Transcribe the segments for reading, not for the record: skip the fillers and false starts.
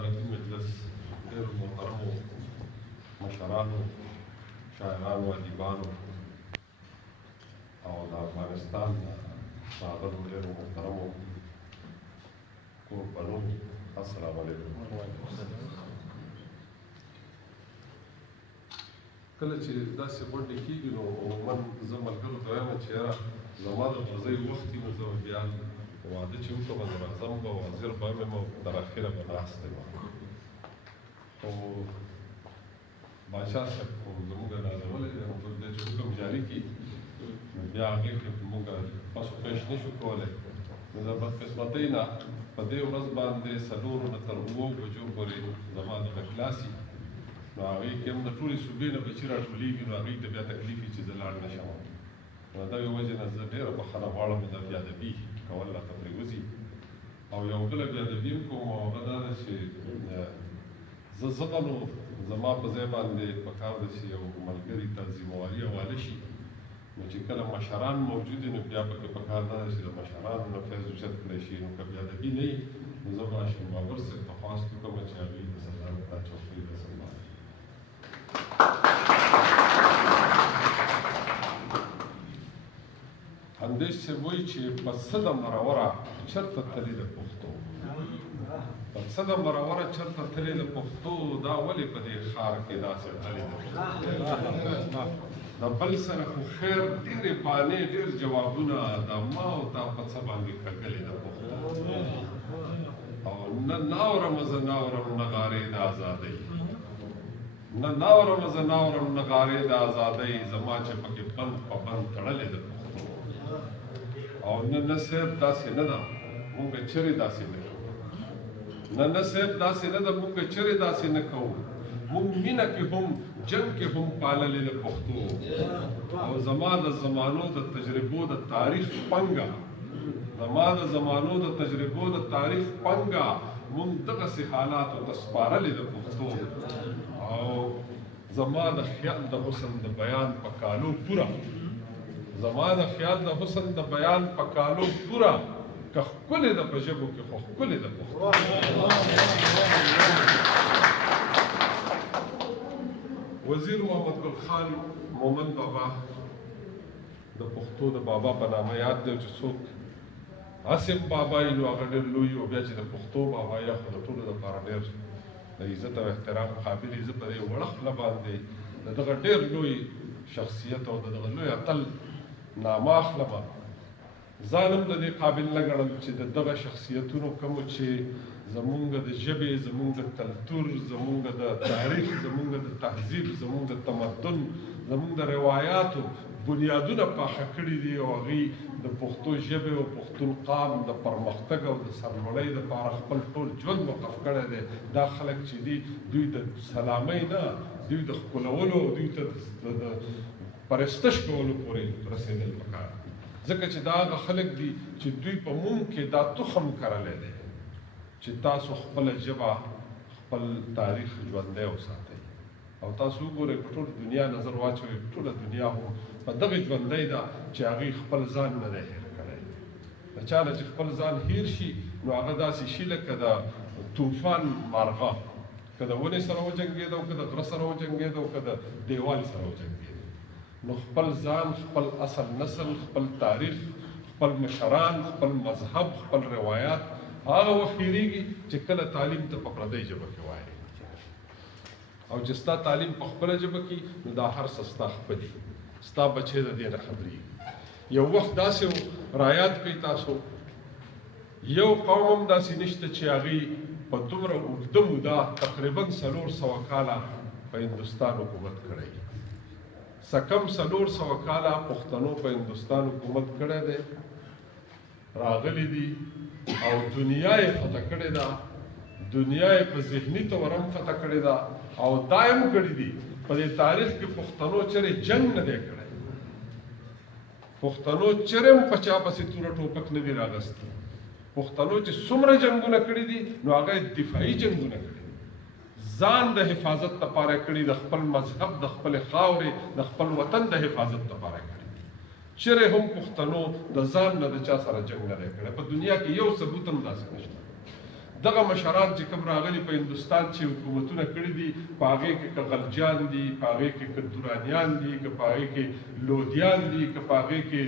صدارتي مجلس ډېرو محترمو مشرانو، شاعرانو، ادیبانو او د افغانستان ښاغلو ډېرو محترمو کوربنو، السلام علیکم. کله چې داسې غونډې کېږي نو عموما زه ملګرو ته وایم چې یاره زما د غرضۍ وخت وي نو زه به بیا واده چې وکړم نو راځم به حاضر به یم او تر اخره به ناست یم. خو باچا صاحب خو زموږ نازولی دی، نو دی چې حکم جاري کړي نو بیا هغې کې موږ پس و پیش نه شو کولی. نو د بدقسمتۍ نه په دې ورځ باندې 4 نه تر 7 بجو پورې زما دغه کلاس وي. نو هغې کې هم د ټولې صوبې نه بچي راټولېږي نو هغې ته بیا تکلیف وي چې زه لاړ نه شم. نو دغې وجې نه زه ډېره بخښنه غواړم د بېادبي کول راته پرېوځي. او یو بله بېادبي هم کوم او هغه دا ده چې زه ځکه نو زما په ځای باندې پکار ده چې یو ملګري ته ذمهواري حواله شي. نو چې کله مشران موجود وي نو بیا پکې پکار دا ده چې د مشرانو نه فیض اوچت کړی شي. نو که بېادبي نه وي نو زه به هاشم بابر صاحب ته خواست وکړم چې هغوی د صدارت دا چوکۍ رسنبال. اندیش صاحب وایي چې په څه د مروره چېرته تللې د پښتو، په څه د مروره چېرته تللې د پښتو، دا ولې په دې ښار کې داسې تللې ده. د بل سره خو خیر ډېرې بانې ډېر جوابونه د ما او تا په څه باندې کږلې د پښتو. او نه ناورم زه ناورم نغارې د ازادۍ، نه ناورم زه ناورم نغارې د ازادۍ، زما چې پکې بند په بند تړلې د پښتو. او نه صاحب داسې نه ده، مونږ چېرې داسې نه کوو. نه صاحب داسې نه ده، مونږ چېرې داسې نه کوو. مونږ مینه کې هم جنګ کې هم پاللې د پښتو. او زما د زمانو د تجربو د تاریخ پنګه، زما د زمانو د تجربو د تاریخ پنګه مونږ دغسې حالاتو ته سپارلې د پښتو. او زما د خیال د حسن د بیان په کالو پوره، زما د خیال د حسن د بیان په کالو پوره، که ښکلې ده په ژبو کې خو ښکلې ده پښتو. وزیر محمد ګل خان مومند بابا د پښتو د بابا په نامه یاد دی چې څوک عاصم بابا یې نو هغه ډېر لوی او بیا چې د پښتو بابا یا خو د ټولو دپاره ډېر د عزت او احترام قابل یې. زه په دې وړه خوله باندې د دغه ډېر لوی شخصیت او د دغه لوی اتل نامه اخلم. ځان هم د دې قابل نه ګڼم چې د دغه شخصیتونو کومو چې زمونږ د ژبې، زمونږ د کلتور، زمونږ د تاریخ، زمونږ د تهذیب، زمونږ د تمدن، زمونږ د روایاتو بنیادونه پاخه کړي دي او هغوی د پښتو ژبې او پښتون قام د پرمختګ او د سرلوړۍ دپاره خپل ټول ژوند وقف کړی دی. دا خلک چې دي دوی د سلامۍ نه، دوی د ښکلولو او دوی ته د پرستش کولو پورې رسېدل پکار دي. ځکه چې دا هغه خلک دي چې دوی په موږ کې دا تخم کرلی دی چې تاسو خپله ژبه، خپل تاریخ ژوندی وساتئ. او تاسو وګورئ په ټوله دنیا نظر واچوئ، ټوله دنیا خو په دغې ژوندی ده چې هغوی خپل ځان نه دی هېر کړی. د چا نه چې خپل ځان هېر شي نو هغه داسې شي لکه د طوفان مارغه، که د ونې سره وجنګېده او که د غره سره وجنګېده او که د دیوال سره وجنګېده. نو خپل ځان، خپل اصل نسل، خپل تاریخ، خپل مشران، خپل مذهب، خپل روایات هغه وخت هېرېږي چې کله تعلیم ته په پردۍ ژبه کې وایې. او چې ستا تعلیم په خپله ژبه کې نو دا هر څه ستا خپلي، ستا بچی د دې نه خبرېږي. یو وخت داسې رایاد کړئ تاسو، یو قوم هم داسې نشته چې هغوی په دومره اوږده موده تقریبا 400 کاله په هندوستان حکومت کړی. کم 400 کاله پښتنو په هندوستان حکومت کړی دی، راغلی دي او دنیا یې فتح کړې ده، دنیا یې په ذهني طور هم فتح کړې ده. او دا یې هم کړي دي په دې تاریخ کې پښتنو چېرې جنګ نه دی کړی، پښتنو چېرې هم په چا پسې توره ټوپک نه دي راغستي. پښتنو چې څومره جنګونه کړي دي نو هغه یې دفاعي جنګونه کړي، ځان د حفاظت لپاره کړي، د خپل مذهب، د خپلې خاورې، د خپل وطن د حفاظت لپاره کړي. چېرې هم پښتنو د ځان نه د چا سره جنګ نه دی کړی. په دنیا کې یو ثبوت هم داسې نشته. دغه مشران چې کوم راغلي په هندوستان چې حکومتونه کړي دي په هغې کې که غلجیان دي په هغې کې که درانیان دي که په هغې کې لودیان دي که په هغې کې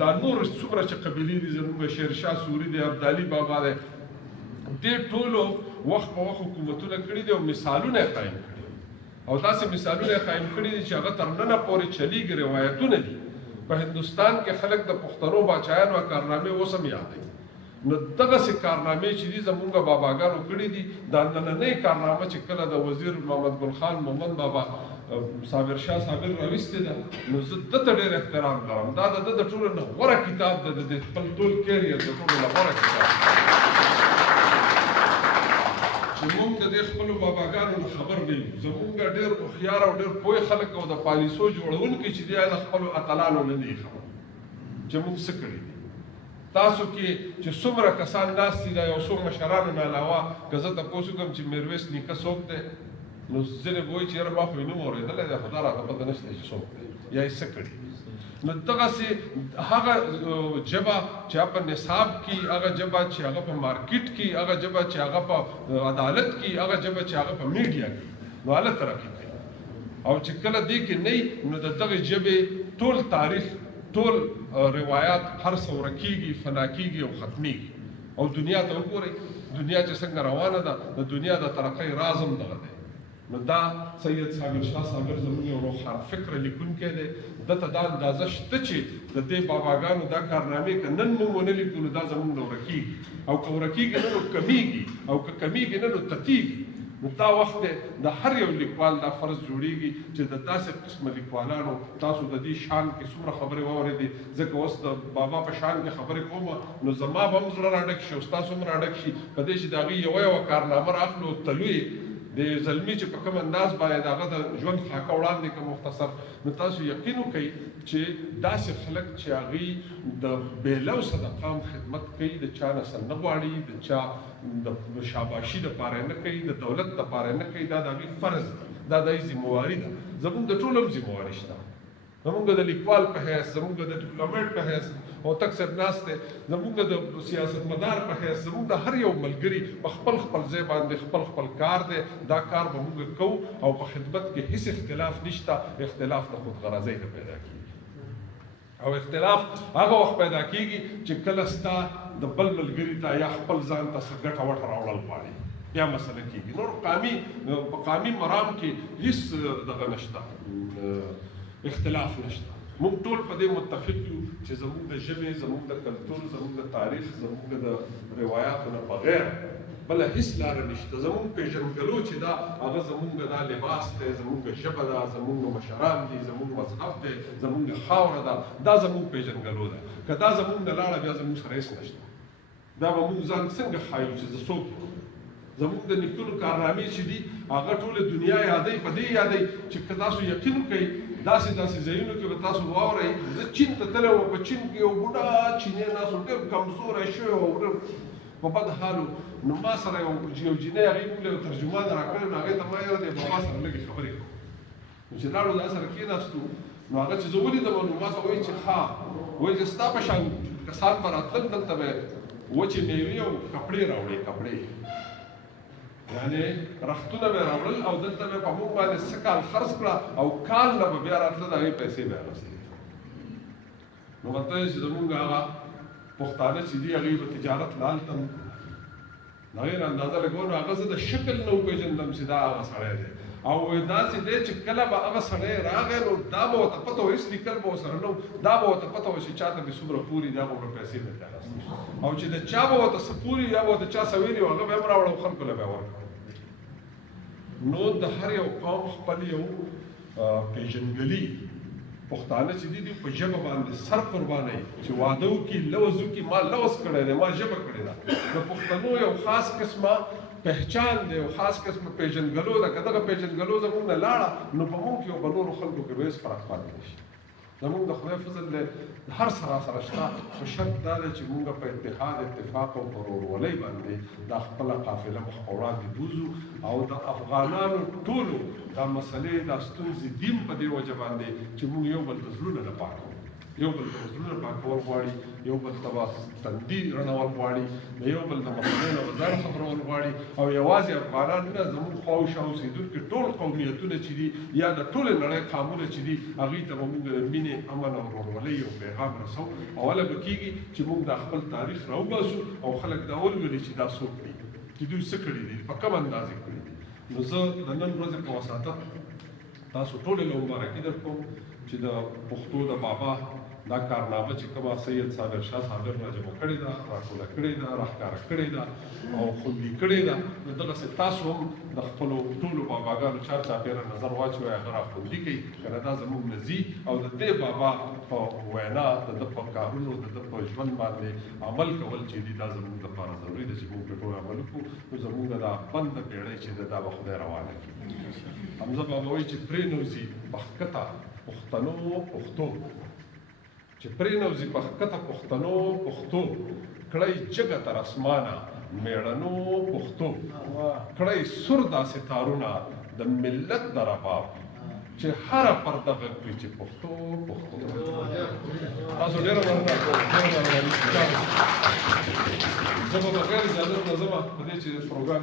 دا نور څومره چې قبیلې دي زموږ شیرشاه سوري دی ابدالي بابا دی دې ټولو وخت په وخت حکومتونه کړي دي او مثالونه یې قایم کړي او داسې مثالونه یې قایم کړي دي چې هغه تر ننه پورې چلیږي روایتونه دي په هندوستان کې خلک د پښتنو باچایانو کارنامې اوس هم یادوي نو دغسې کارنامې چې دي زمونږ باباګانو کړي دي دا نننۍ کارنامه چې کله د وزیر محمد ګل خان مومند بابا صابر شاه صابر راویستې ده نو زه ده ته ډېر احترام لرم دا د ده د ټولو نه غوره کتاب ده د خپل ټول کیریر د ټولو نه غوره کتاب چې موږ د دې خپلو باباګانو نه خبر نه یو زمونږ ډېر هوښیار او ډېر پوه خلک او د پالیسو جوړونکي چې دی د خپلو اتلانو نه دی خبر چې موږ څه کړي دي تاسو کې چې څومره کسان ناست دي دا یو څو مشرانو نه علاوه که زه تپوس وکړم چې میرویس نیکه څوک دی نو ځینې به وایي چې یاره ما خو یې نوم اورېدلی دی خو دا راته پته نشته چې څوک دی یا یې څه کړي نو دغسې هغه ژبه چې هغه په نصاب کې هغه ژبه چې هغه په مارکیټ کې هغه ژبه چې هغه په عدالت کې هغه ژبه چې هغه په میډیا کې نو هله ترقي کوي او چې کله دې کې نه نو د دغې ژبې ټول تاریخ ټول روایات هر څه ورکېږي فنا کېږي او ختمېږي او دنیا ته وګورئ دنیا چې څنګه روانه ده د دنیا د ترقۍ راز هم دغه دی نو دا سید صابر شاه صابر زموږ یو روښان فکره لیکونکی دی ده ته دا اندازه شته چې د دې باباګانو دا کارنامې که نن موږ ونه لیکو نو دا زموږ نه ورکېږي او که ورکېږي نه نو کمیږي او که کمیږي نه نو تتېږي نو دا وخت دی د هر یو لیکوال دا فرض جوړیږي چې د داسې قسمه لیکوالانو تاسو د دې شان کې څومره خبرې واورېدې ځکه اوس د بابا په شان کې خبرې کوم نو زما به هم زړه راډک شي او ستاسو هم راډک شي په دې چې د هغې یوه کارنامه رااخلو تلو یې د زلمي چې په کوم انداز باندې د هغه د ژوند خاکه وړاندې کړه مختصر نو تاسو یقین وکئ چې داسې خلک چې هغوی د بېلوسه د قام خدمت کوي د چا نه څه نه غواړي د چا د شاباشي دپاره یې نه کوي د دولت دپاره یې نه کوي دا د هغوی فرض دی دا د هغوی ذمهواري ده زموږ د ټولو هم ذمهواري شته زموږ د لیکوال په حیث زموږ د ډیپلوماټ په حیث هوتک صاحب ناست دی زموږ د سیاستمدار په حیث زموږ د هر یو ملګري په خپل خپل ځای باندې خپل خپل کار دی دا کار به موږ کوو او په خدمت کې هیڅ اختلاف نشته اختلاف د خودغرضۍ نه پیدا کېږي او اختلاف هغه وخت پیدا کېږي چې کله ستا د بل ملګري ته یا خپل ځان ته څه ګټه وټه راوړل غواړي بیا مسله کېږي نور په قامي مرام کې هیڅ دغه نشته اختلاف نشته موږ ټول په دې متفق یو چې زموږ د ژبې زموږ د کلتور زموږ د تاریخ زموږ د روایاتو نه بغیر بله هیڅ لاره نشته زموږ پېژندګلو چې دا هغه زموږ دا لباس دی زموږ ژبه ده زموږ مشران دي زموږ مذهب دی زموږ خاوره ده دا زموږ پېژندګلو ده که دا زموږ نه لاړه بیا زموږ سره هیڅ نشته دا به موږ ځان څنګه ښایو چې زه څوک یم زموږ د نیکونو کارنامې چې دي هغه ټوله دنیا یادوي په دې یادوي چې که تاسو یقین وکئ داسې ځایونو کې به تاسو واورئ زه چین ته تللی وم په چین کې یو بوډا چینی ناست و ډېر کمزوری شوی و ډېر په بد حال و نو ما سره یو جینۍ هغې موږ له یو ترجمان راکړی نو هغې ته ما یاره دی بابا سره لږې خبرې کوو نو چې لاړو دا سره کېناستو نو هغه چې زه ولیدم نو ما ته وایي چې ښه وایي چې ستا په شان کسان به راتلل دلته به وچې میوې او کپړې راوړې کپړې یعنې رختونه به یې راوړل او دلته به په موږ باندې څه کال خرڅ کړه او کال نه به بیا راتله د هغې پیسې به یې اخیستې نو مطلب چې زمونږ هغه پښتانه چې دي هغوی به تجارت له هلته د هغې نه اندازه لګوو نو هغه زه د شکل نه وپېژندم چې دا هغه سړی دی او داسې دی چې کله به هغه سړی راغی نو دا به ورته پته وه هېڅ لیکل به ورسره نه و دا به ورته پته وه چې چا ته مې څومره پوري دي هغه به پیسې به ترې اخیستې او چې د چا به ورته څه پوري یا به ورته چا څه ویلي و هغه به یې هم راوړه او خلکو له به یې ورکړه نو د هر یو قوم خپل یو پېژندګلي پښتانه چې دي دوی په ژبه باندې سر قربانوي چې واده وکړي لوز وکړي ما لوز کړی دی ما ژبه کړې ده د پښتنو یو خاص قسمه پہچان دی او خاص قسمه پېژندګلو ده که دغه پېژندګلو زموږ نه لاړه نو په موږ کې او په نورو خلکو کې به هېڅ فرق پاتې نه شي زموږ د خدای فضل دی هر سره سره شته خو شرط دا دی چې موږ په اتحاد اتفاق او په ورورولۍ باندې دا خپله قافله مخ په وړاندې بوځو او د افغانانو ټولو دا مسلې دا ستونزې دي په دې وجه باندې چې موږ یو بل ته زړونه نه پاکوو یو بل ته زړونه پاکول غواړي، یو بل ته تندي رڼول غواړي، د یو بل د مسلو نه وزار خبرول غواړي. او یوازې افغانان نه، زموږ خواوشا اوسېدونکي ټول قومیتونه چې دي یا د ټولې نړۍ قامونه چې دي هغوی ته به موږ د مینې، امن او ورورولۍ یو پیغام رسو. اوله به کېږي چې موږ دا خپل تاریخ راوباسو او خلک دا ولولي چې دا څوک دي، چې دوی څه کړي دي، په کوم اندازې کړي دي. نو زه د نن ورځې په وساطه تاسو ټولې له مبارکي درکوم چې د پښتو د بابا دا کارنامه چې کومه سید صابر شاه صابر راجمع کړې ده، راټوله کړې ده، راښکاره کړې ده او خوندي کړې ده، نو دغسې تاسو هم د خپلو ټولو باباګانو چارچاپېره نظر واچوئ، هغه راخوندي کړئ، که نه دا زموږ نه ځي. او د دې بابا په وینا، د ده په کارونو، د ده په ژوند باندې عمل کول چې دي، دا زموږ لپاره ضروري ده چې موږ پرې ټول عمل وکړو. نو زموږ دا بنده پېړۍ چې ده دا به خدای روانه کړي. حمزه بابا وایي چې پرېنوځي پښکته پښتنو پښتو، چې پرېنوځي پښکته پښتنو پښتو، کړی جګه تر اسمانه میړنو پښتو، کړی سور داسې تارونه د ملت د رباب، چې هره پرده غږ کړي چې پښتو پښتو. تاسو ډېره مننه. زه به بغیر اجازت نه ځمه په دې چې پروګرام